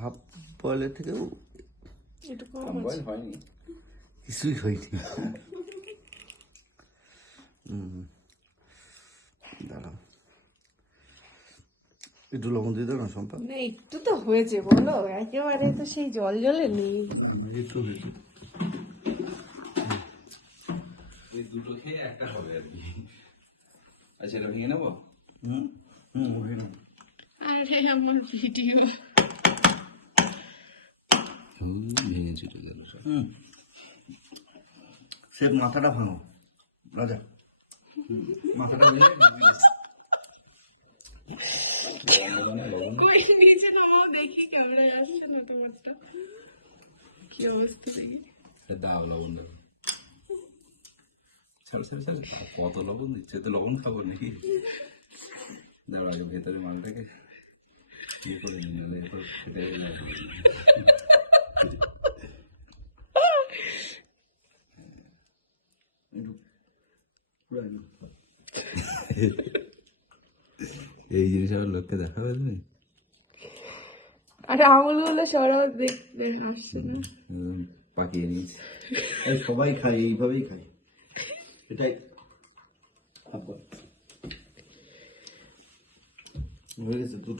Half বয়েলের থেকেও একটু কম half boil হয়নি, কিছুই হয়নি। দাঁড়াও, একটু লবণ দিয়ে দাও না শম্পা। না একটু তো হয়েছে বলো, একেবারে তো সেই জল জলে নেই। একটু হয়েছে। এই দুটো খেয়ে একটা হবে আর কি। আচ্ছা এটা ভেঙে নেবো। ওকে না। আরে আমার ভিডিও ভেঙে চলে গেল সব। সে মাথাটা ভাঙো রাজা, মাথাটা ভেঙে ওই নিচে নামাও দেখি ক্যামেরায় আসছে না তো মাছটা কি অবস্থা দেখি। দাও লবণ দাও। ছাড় ছাড় ছাড়, কত লবণ দিচ্ছে, তো লবণ খাবো নাকি? দাও আগে ভেতরে মালটাকে ইয়ে করে নিন, নাহলে এ তো ফেটে যাবে। এই জিনিস আবার লোককে দেখাবে তুমি? আরে আঙুলগুলো সরাও, দেখতে আসছে না। পাকিয়ে নিয়েছি। সবাই খায়, এইভাবেই খায়, এটাই হয়ে গেছে দুটো।